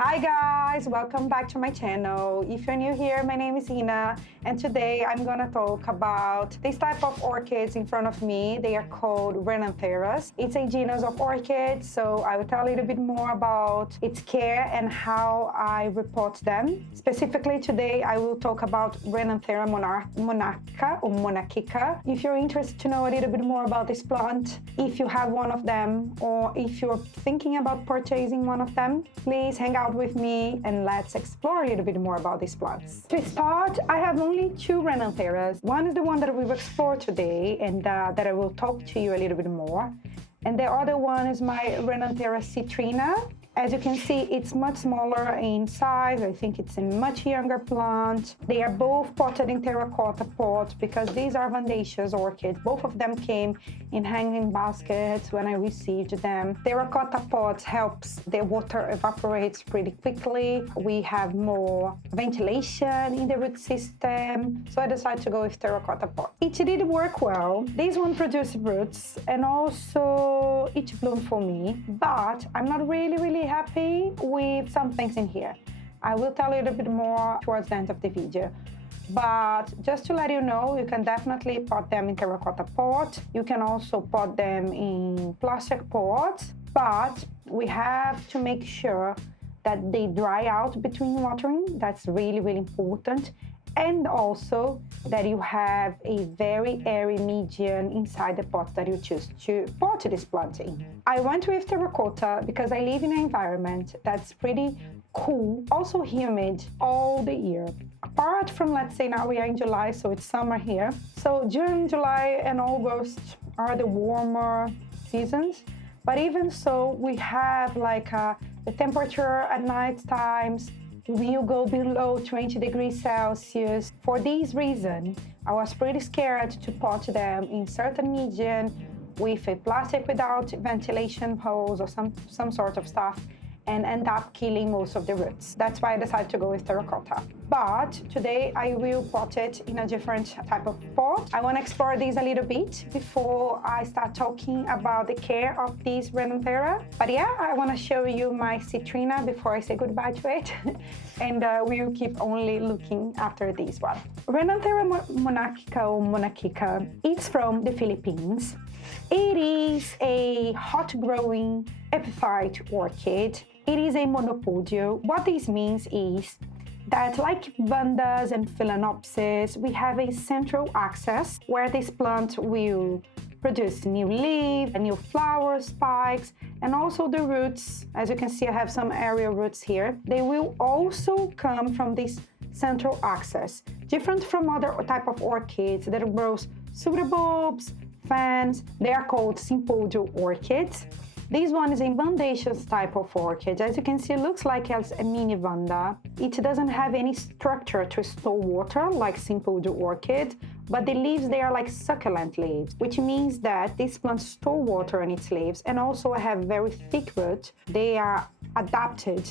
Hi guys, welcome back to my channel. If you're new here, my name is Ina, and today I'm gonna talk about this type of orchids in front of me. They are called Renantheras. It's a genus of orchids, so I will tell a little bit more about its care and how I repot them. Specifically today, I will talk about Renanthera monachica or monachica. If you're interested to know a little bit more about this plant, if you have one of them, or if you're thinking about purchasing one of them, please hang out with me and let's explore a little bit more about these plants. To start, I have only two Renantheras. One is the one that we will explore today and that I will talk to you a little bit more. And the other one is my Renanthera citrina. As you can see, it's much smaller in size. I think it's a much younger plant. They are both potted in terracotta pot because these are vivacious orchids. Both of them came in hanging baskets when I received them. Terracotta pots helps the water evaporates pretty quickly. We have more ventilation in the root system. So I decided to go with terracotta pot. It did work well. This one produced roots and also it bloomed for me, but I'm not really happy with some things in here. I will tell you a little bit more towards the end of the video. But just to let you know, you can definitely pot them in terracotta pot. You can also pot them in plastic pots, but we have to make sure that they dry out between watering. That's really important. And also that you have a very airy medium inside the pot that you choose to pot this plant in. I went with terracotta because I live in an environment that's pretty cool, also humid all the year. Apart from, let's say now we are in July, so it's summer here. So June, July and August are the warmer seasons. But even so, we have like the temperature at night times will go below 20 degrees Celsius. For this reason, I was pretty scared to pot them in certain medium with a plastic without ventilation holes or some sort of stuff and end up killing most of the roots. That's why I decided to go with terracotta. But today I will pot it in a different type of pot. I want to explore this a little bit before I start talking about the care of this Renanthera. But yeah, I want to show you my citrina before I say goodbye to it. And we will keep only looking after this one. Renanthera monachica or monachica, it's from the Philippines. It is a hot-growing epiphyte orchid. It is a monopodio. What this means is that, like vandas and phalaenopsis, we have a central axis where this plant will produce new leaves, new flower spikes, and also the roots. As you can see, I have some aerial roots here. They will also come from this central axis, different from other type of orchids that grows pseudobulbs, fans. They are called sympodial orchids. This one is a bandaceous type of orchid. As you can see, it looks like it's a mini vanda. It doesn't have any structure to store water like sympodial orchid, but the leaves, they are like succulent leaves, which means that these plants store water in its leaves and also have very thick roots. They are adapted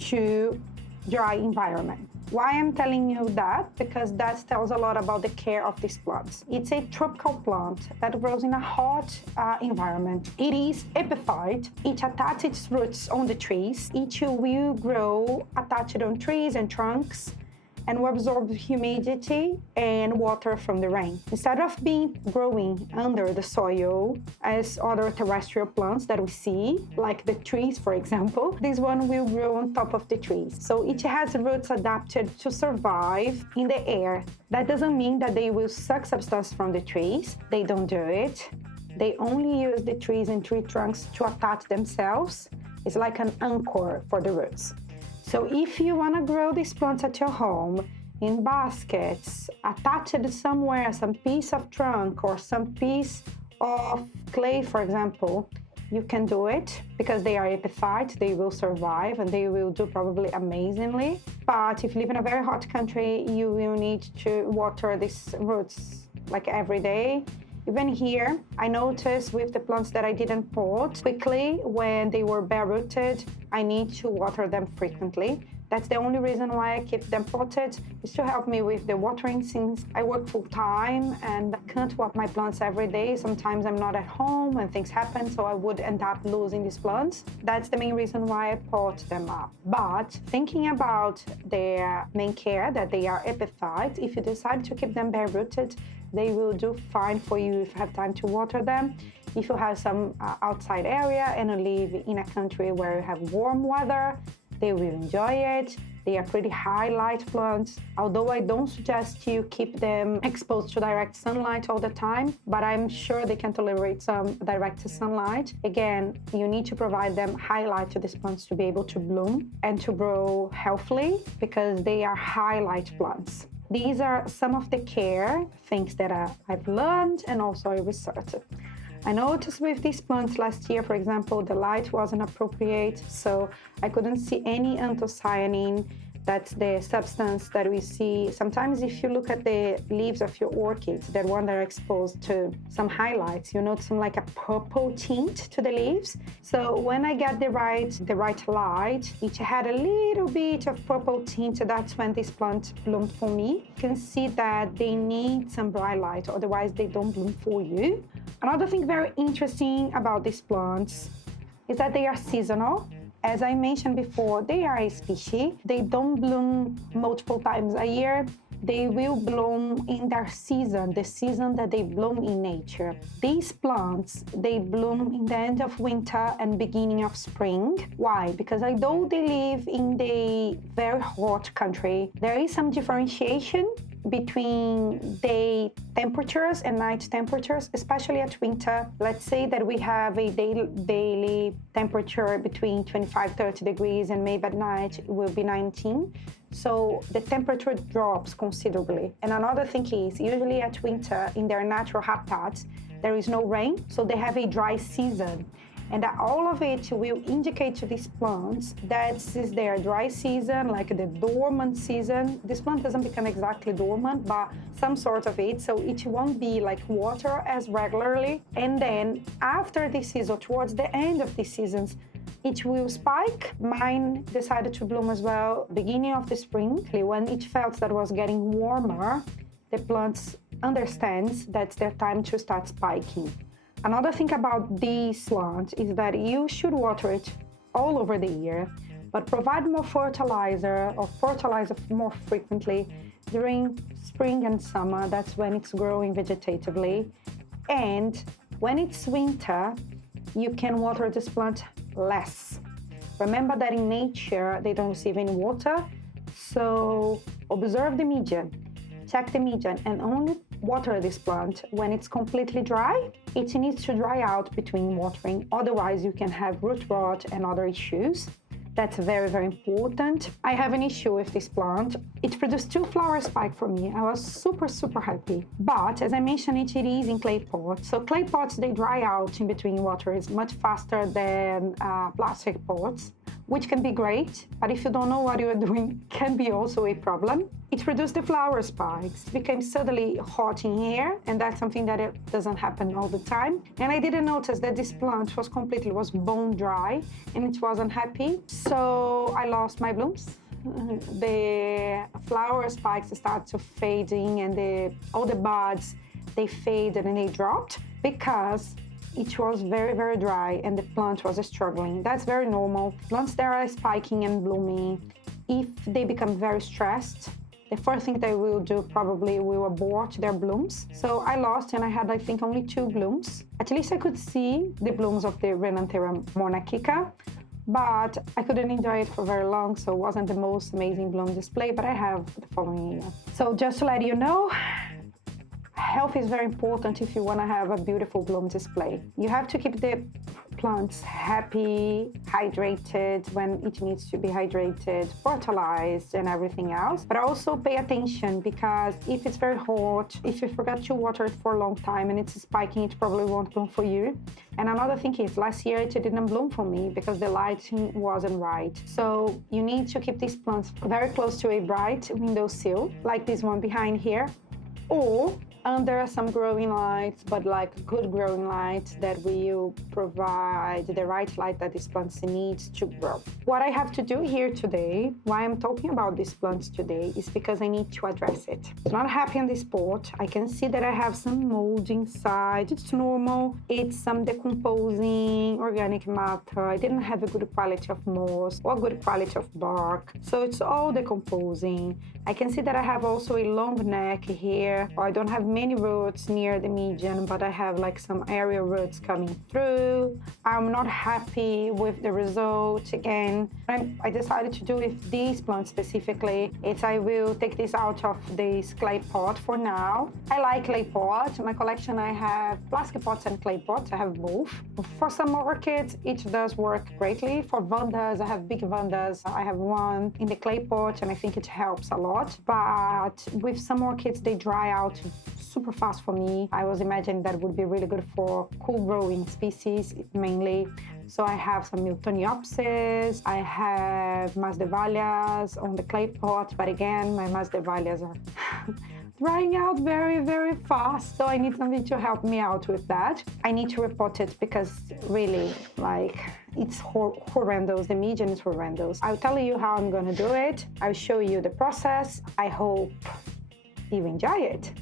to dry environment. Why I'm telling you that? Because that tells a lot about the care of these plants. It's a tropical plant that grows in a hot environment. It is epiphyte. It attaches its roots on the trees. It will grow attached on trees and trunks and will absorb humidity and water from the rain. Instead of growing under the soil as other terrestrial plants that we see, like the trees, for example, this one will grow on top of the trees. So it has roots adapted to survive in the air. That doesn't mean that they will suck substance from the trees. They don't do it. They only use the trees and tree trunks to attach themselves. It's like an anchor for the roots. So if you want to grow these plants at your home in baskets, attached somewhere, some piece of trunk or some piece of clay, for example, you can do it because they are epiphyte. They will survive and they will do probably amazingly. But if you live in a very hot country, you will need to water these roots like every day. Even here, I noticed with the plants that I didn't pot quickly when they were bare rooted, I need to water them frequently That's the only reason why I keep them potted, is to help me with the watering, since I work full-time and I can't water my plants every day. Sometimes I'm not at home and things happen, so I would end up losing these plants. That's the main reason why I pot them up. But thinking about their main care, that they are epiphytes, if you decide to keep them bare-rooted, they will do fine for you if you have time to water them. If you have some outside area and you live in a country where you have warm weather, they will enjoy it. They are pretty high light plants, although I don't suggest you keep them exposed to direct sunlight all the time, but I'm sure they can tolerate some direct sunlight. Again, you need to provide them high light to these plants to be able to bloom and to grow healthily, because they are high light plants. These are some of the care things that I've learned and also I researched. I noticed with these plants last year, for example, the light wasn't appropriate, so I couldn't see any anthocyanin. That's the substance that we see. Sometimes if you look at the leaves of your orchids, that one that are exposed to some highlights, you notice some like a purple tint to the leaves. So when I got the right light, it had a little bit of purple tint. That's when this plant bloomed for me. You can see that they need some bright light, otherwise they don't bloom for you. Another thing very interesting about these plants is that they are seasonal. As I mentioned before, they are a species. They don't bloom multiple times a year. They will bloom in their season, the season that they bloom in nature. These plants, they bloom in the end of winter and beginning of spring. Why? Because although they live in the very hot country, there is some differentiation between day temperatures and night temperatures, especially at winter. Let's say that we have a daily temperature between 25-30 degrees, and maybe at night it will be 19. So the temperature drops considerably. And another thing is, usually at winter in their natural habitats, there is no rain, so they have a dry season. And all of it will indicate to these plants that this is their dry season, like the dormant season. This plant doesn't become exactly dormant, but some sort of it, so it won't be like water as regularly. And then after this season, towards the end of these seasons, it will spike. Mine decided to bloom as well beginning of the spring. When it felt that it was getting warmer, the plants understands that's their time to start spiking. Another thing about these plants is that you should water it all over the year, but provide more fertilizer more frequently during spring and summer. That's when it's growing vegetatively. And when it's winter, you can water this plant less. Remember that in nature, they don't receive any water, so observe the median, check the median, and only water this plant when it's completely dry. It needs to dry out between watering, otherwise you can have root rot and other issues. That's very, very important. I have an issue with this plant. It produced 2 flower spikes for me. I was super, super happy. But as I mentioned, it is in clay pots. So clay pots, they dry out in between waters much faster than plastic pots, which can be great, but if you don't know what you are doing, can be also a problem. It produced the flower spikes, became suddenly hot in here, and that's something that it doesn't happen all the time. And I didn't notice that this plant was bone dry, and it wasn't happy. So I lost my blooms. The flower spikes start to fading, and all the buds, they faded and they dropped because it was very, very dry and the plant was struggling. That's very normal. Plants that are spiking and blooming, if they become very stressed, the first thing they will do probably will abort their blooms. So I lost, and I had, I think, only 2 blooms. At least I could see the blooms of the Renanthera monachica, but I couldn't enjoy it for very long, so it wasn't the most amazing bloom display, but I have the following year. So just to let you know, health is very important if you want to have a beautiful bloom display. You have to keep the plants happy, hydrated when it needs to be hydrated, fertilized and everything else. But also pay attention, because if it's very hot, if you forgot to water it for a long time and it's spiking, it probably won't bloom for you. And another thing is, last year it didn't bloom for me because the lighting wasn't right. So you need to keep these plants very close to a bright windowsill, like this one behind here. Or There are some growing lights, but like good growing lights that will provide the right light that this plant needs to grow. What I have to do here today, why I'm talking about these plants today, is because I need to address it. It's not happy in this pot. I can see that I have some mold inside. It's normal. It's some decomposing organic matter. I didn't have a good quality of moss or good quality of bark, so it's all decomposing. I can see that I have also a long neck here. I don't have many roots near the median, but I have like some aerial roots coming through. I'm not happy with the result. Again, I decided to do with these plants specifically is I will take this out of this clay pot for now. I like clay pot. My collection, I have plastic pots and clay pots. I have both. For some orchids, it does work greatly. For vandas, I have big vandas. I have one in the clay pot, and I think it helps a lot. But with some orchids, they dry out super fast for me. I was imagining that would be really good for cool growing species mainly. So I have some Miltoniopsis, I have Masdevallias on the clay pot, but again, my Masdevallias are drying out very, very fast. So I need something to help me out with that. I need to repot it because really, like, it's horrendous. The median is horrendous. I'll tell you how I'm gonna do it. I'll show you the process. I hope you enjoy it.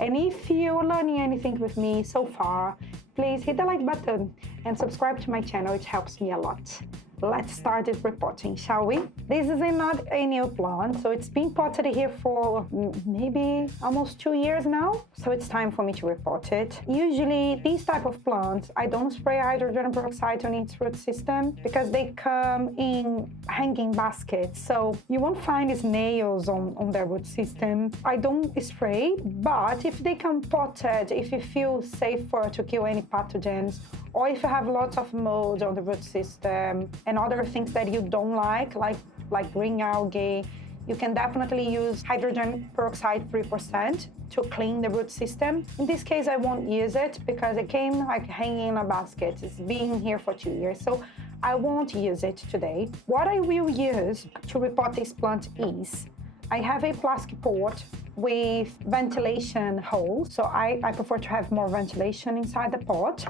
And if you're learning anything with me so far, please hit the like button and subscribe to my channel. It helps me a lot. Let's start this repotting, shall we? This is not a new plant, so it's been potted here for maybe almost 2 years now. So it's time for me to repot it. Usually these type of plants, I don't spray hydrogen peroxide on its root system because they come in hanging baskets. So you won't find snails on their root system. I don't spray, but if they come potted, if you feel safer to kill any pathogens, or if you have lots of mold on the root system and other things that you don't like green algae, you can definitely use hydrogen peroxide 3% to clean the root system. In this case, I won't use it because it came like hanging in a basket. It's been here for 2 years, so I won't use it today. What I will use to repot this plant is I have a plastic pot with ventilation holes, so I prefer to have more ventilation inside the pot.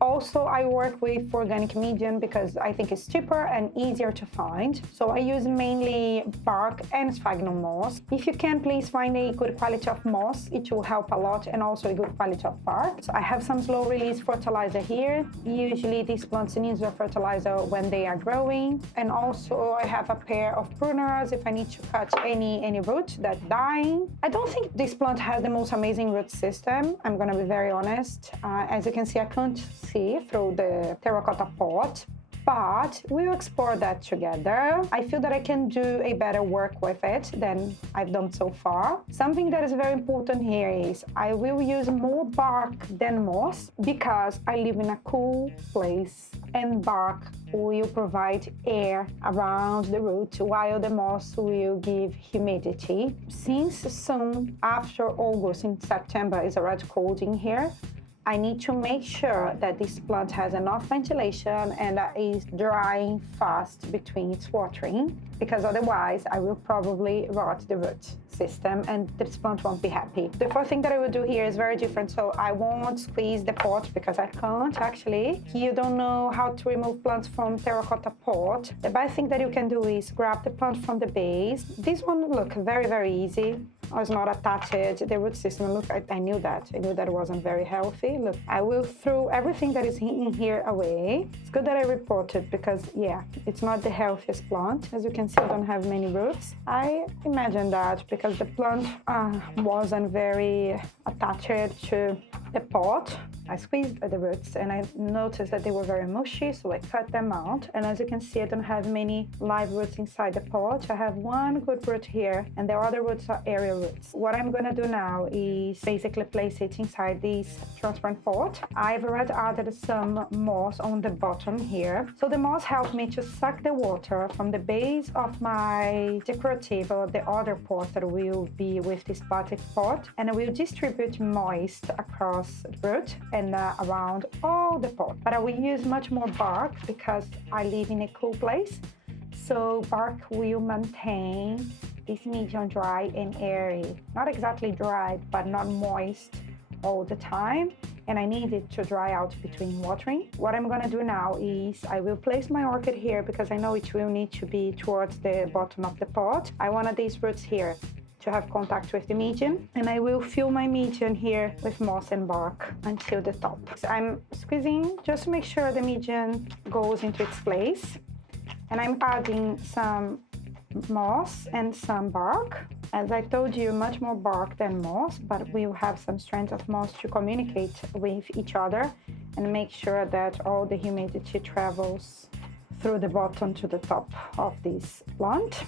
Also, I work with organic medium because I think it's cheaper and easier to find. So I use mainly bark and sphagnum moss. If you can, please find a good quality of moss. It will help a lot, and also a good quality of bark. So I have some slow release fertilizer here. Usually these plants need a fertilizer when they are growing. And also I have a pair of pruners if I need to cut any root that's dying. I don't think this plant has the most amazing root system. I'm gonna be very honest. As you can see, I can't see through the terracotta pot, but we'll explore that together. I feel that I can do a better work with it than I've done so far. Something that is very important here is I will use more bark than moss because I live in a cool place and bark will provide air around the root while the moss will give humidity. Since soon after August, in September, is already cold in here, I need to make sure that this plant has enough ventilation and is drying fast between its watering, because otherwise I will probably rot the root system and this plant won't be happy. The first thing that I will do here is very different, so I won't squeeze the pot because I can't actually. You don't know how to remove plants from terracotta pot. The best thing that you can do is grab the plant from the base. This one look very, very easy. I was not attached. The root system, look, I knew that. I knew that wasn't very healthy. Look, I will throw everything that is in here away. It's good that I reported because, yeah, it's not the healthiest plant. As you can see, I don't have many roots. I imagine that because the plant wasn't very attached to the pot. I squeezed the roots and I noticed that they were very mushy, so I cut them out. And as you can see, I don't have many live roots inside the pot. I have one good root here and the other roots are area roots. What I'm gonna do now is basically place it inside this transparent pot. I've already added some moss on the bottom here. So the moss helped me to suck the water from the base of my decorative or the other pot that will be with this batik pot, and I will distribute moist across the root and around all the pot. But I will use much more bark because I live in a cool place. So bark will maintain this medium dry and airy. Not exactly dry, but not moist all the time. And I need it to dry out between watering. What I'm gonna do now is I will place my orchid here because I know it will need to be towards the bottom of the pot. I want these roots here to have contact with the medium, and I will fill my medium here with moss and bark until the top. So I'm squeezing just to make sure the medium goes into its place, and I'm adding some moss and some bark. As I told you, much more bark than moss, but we will have some strands of moss to communicate with each other and make sure that all the humidity travels through the bottom to the top of this plant.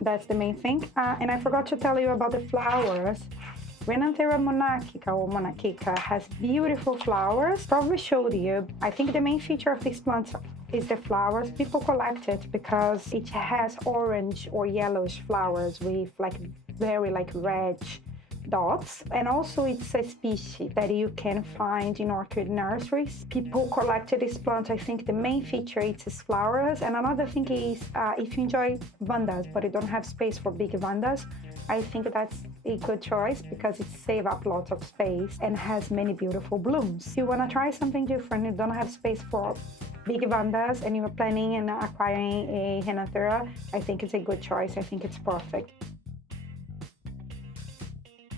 That's the main thing. And I forgot to tell you about the flowers. Renanthera monachica or monachica has beautiful flowers. Probably showed you. I think the main feature of this plant is the flowers. People collect it because it has orange or yellowish flowers with very red dots. And also it's a species that you can find in orchid nurseries. People collected this plant. I think the main feature is its flowers. And another thing is if you enjoy vandas but you don't have space for big vandas, I think that's a good choice because it saves up lots of space and has many beautiful blooms. If you want to try something different, you don't have space for big vandas and you're planning and acquiring a Renanthera, I think it's a good choice. I think it's perfect.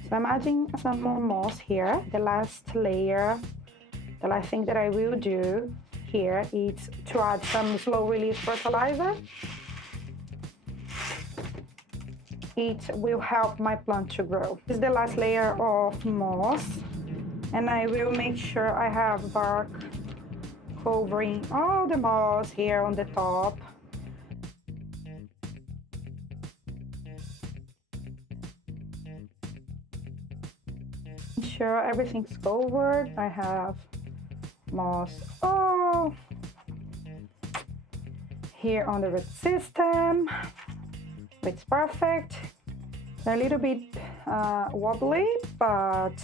So I'm adding some more moss here. The last layer, the last thing that I will do here is to add some slow release fertilizer. It will help my plant to grow. This is the last layer of moss, and I will make sure I have bark covering all the moss here on the top. Sure everything's covered. I have moss here on the root system. It's perfect. A little bit wobbly, but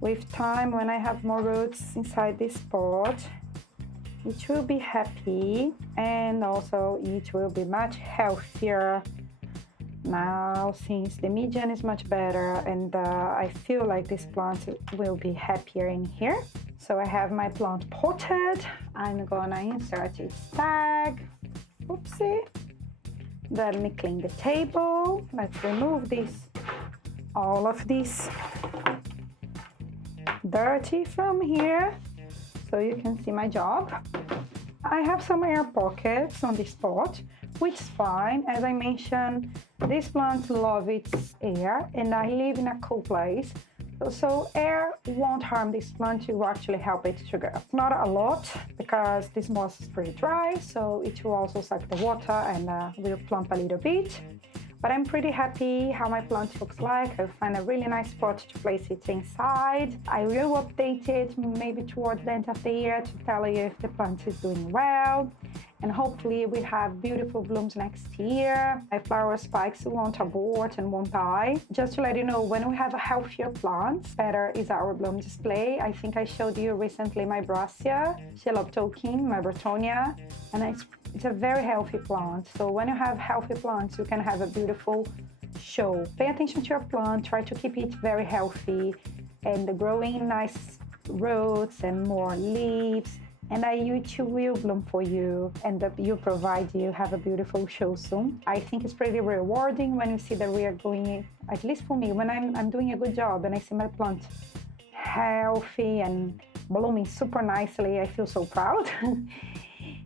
with time, when I have more roots inside this pot, it will be happy and also it will be much healthier now since the medium is much better, and I feel like this plant will be happier in here. So I have my plant potted. I'm gonna insert its tag. Oopsie. Let me clean the table. Let's remove all of this dirty from here so you can see my job. I have some air pockets on this pot, which is fine. As I mentioned, these plants love its air, and I live in a cool place. So air won't harm this plant, it will actually help it to grow. Not a lot because this moss is pretty dry, so it will also suck the water and will plump a little bit. But I'm pretty happy how my plant looks like. I'll find a really nice spot to place it inside. I will update it maybe towards the end of the year to tell you if the plant is doing well. And hopefully we have beautiful blooms next year. My flower spikes won't abort and won't die. Just to let you know, when we have a healthier plant, better is our bloom display. I think I showed you recently my Brassia, my Bretonia, and it's a very healthy plant. So when you have healthy plants, you can have a beautiful show. Pay attention to your plant, try to keep it very healthy and growing nice roots and more leaves. And it will bloom for you and you have a beautiful show soon. I think it's pretty rewarding when you see that we are going, at least for me, when I'm doing a good job and I see my plant healthy and blooming super nicely, I feel so proud.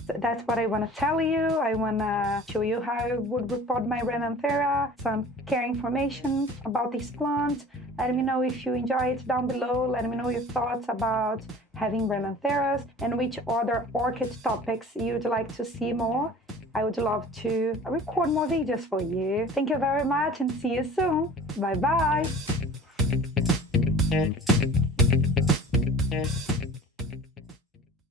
So that's what I want to tell you. I want to show you how I would repot my Renanthera, some care information about this plant. Let me know if you enjoy it down below. Let me know your thoughts about having Renantheras and which other orchid topics you'd like to see more. I would love to record more videos for you. Thank you very much and see you soon. Bye bye.